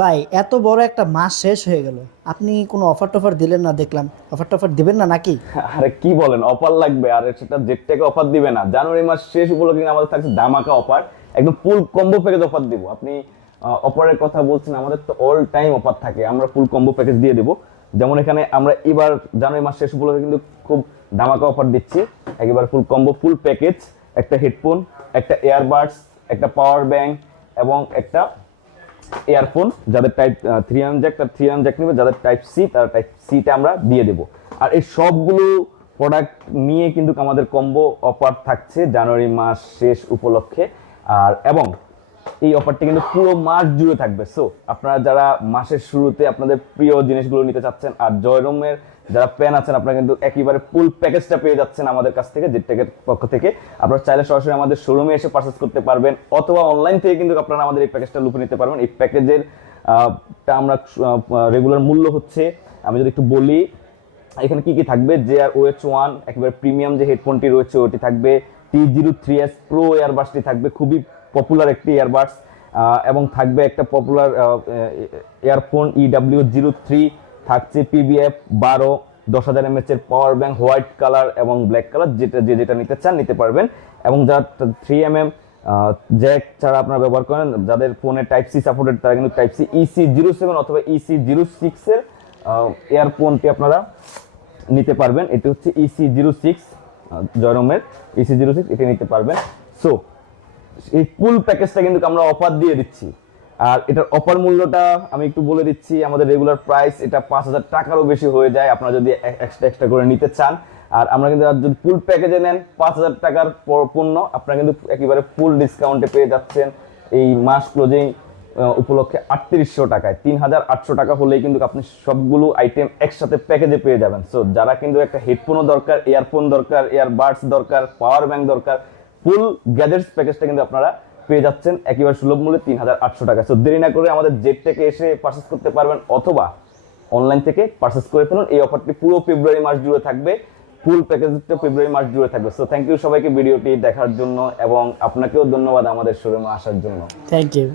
ভাই এত বড় একটা মাস শেষ হয়ে গেল, আপনি কোনো অফার টফার দিলেন না, দেখলাম অফার টফার দিবেন না নাকি? আরে কি বলেন, অফার লাগবে? আর সেটা জেটটেকে অফার দিবে না? জানুয়ারি মাস শেষ উপলক্ষে কিন্তু আমাদের থাকছে ধামাকা অফার। একদম ফুল কম্বো প্যাকেজ অফার দিব। আপনি অফারের কথা বলছেন, আমাদের তো অল টাইম অফার থাকে, আমরা ফুল কম্বো প্যাকেজ দিয়ে দেবো। যেমন এখানে আমরা এবার জানুয়ারি মাস শেষ উপলক্ষে কিন্তু খুব ধামাকা অফার দিচ্ছি। একেবারে ফুল কম্বো ফুল প্যাকেজ, একটা হেডফোন, একটা ইয়ারবাডস, একটা পাওয়ার ব্যাংক এবং একটা ইয়ারফোন। যাদের টাইপ 3M জ্যাক তার 3M জ্যাক নেবে, যাদের টাইপ সি তার টাইপ সিটা আমরা দিয়ে দেবো। আর এই সবগুলো প্রোডাক্ট নিয়ে কিন্তু আমাদের কম্বো অফার থাকছে জানুয়ারি মাস শেষ উপলক্ষে। আর এবং এই অফারটি কিন্তু পুরো মাস জুড়ে থাকবে। সো আপনারা যারা মাসের শুরুতে আপনাদের প্রিয় জিনিসগুলো নিতে চাচ্ছেন, আর জয়রুমের যারা প্যান আছেন, আপনারা কিন্তু একেবারে ফুল প্যাকেজটা পেয়ে যাচ্ছেন আমাদের কাছ থেকে, জেটটেকের পক্ষ থেকে। আপনারা চাইলে সরাসরি আমাদের শোরুমে এসে পারচেস করতে পারবেন, অথবা অনলাইন থেকে কিন্তু আপনারা আমাদের এই প্যাকেজটা লুপে নিতে পারবেন। এই প্যাকেজের টা আমরা রেগুলার মূল্য হচ্ছে, আমি যদি একটু বলি, এখানে কি কি থাকবে। JR OH1 একেবারে প্রিমিয়াম যে হেডফোনটি রয়েছে ওটি থাকবে, T03S Pro ইয়ারবাডসটি থাকবে, খুবই পপুলার একটি ইয়ারবাডস। এবং থাকবে একটা পপুলার ইয়ারফোন EW03, থাকছে PBF 12 10,000 mAh এর পাওয়ার ব্যাংক, হোয়াইট কালার এবং ব্ল্যাক কালার, যেটা নিতে চান নিতে পারবেন। এবং যারা 3mm জ্যাক ছাড়া আপনারা ব্যবহার করেন, যাদের ফোনে টাইপ সি সাপোর্টেড, তারা কিন্তু টাইপ সি EC07 অথবা EC06 এর ইয়ারফোনটি আপনারা নিতে পারবেন। এটি হচ্ছে EC06, জয়রমের EC06, এটি নিতে পারবেন। সো এই ফুল প্যাকেজটা কিন্তু আমরা অফার দিয়ে দিচ্ছি। আর এটার অফার মূল্যটা আমি একটু বলে দিচ্ছি। আমাদের রেগুলার প্রাইস এটা 5,000 টাকারও বেশি হয়ে যায় আপনারা যদি এক্সট্রা করে নিতে চান। আর আমরা কিন্তু যদি ফুল প্যাকেজে নেন 5,000 টাকার পণ্য, আপনারা কিন্তু একেবারে ফুল ডিসকাউন্টে পেয়ে যাচ্ছেন এই মাস ক্লোজিং উপলক্ষে 3800 টাকায়। 3,800 টাকা হলেই কিন্তু আপনি সবগুলো আইটেম একসাথে প্যাকেজে পেয়ে যাবেন। সো যারা কিন্তু একটা হেডফোনও দরকার, ইয়ারফোন দরকার, ইয়ারবাডস দরকার, পাওয়ার ব্যাংক দরকার, ফুল গ্যাজেটস প্যাকেজটা কিন্তু আপনারা পেয়ে যাচ্ছেন একেবারে সুলভ মূল্যে 3,800 টাকা। সো দেরি না করে আমাদের জেটটেকে এসে পারচেস করতে পারবেন, অথবা অনলাইন থেকে পারচেস করে ফেলুন। এই অফারটি পুরো ফেব্রুয়ারি মাস জুড়ে থাকবে, ফুল প্যাকেজটা ফেব্রুয়ারি মাস জুড়ে থাকবে। সো থ্যাংক ইউ সবাইকে ভিডিওটি দেখার জন্য, এবং আপনাকেও ধন্যবাদ আমাদের শোরুমে আসার জন্য। Thank you.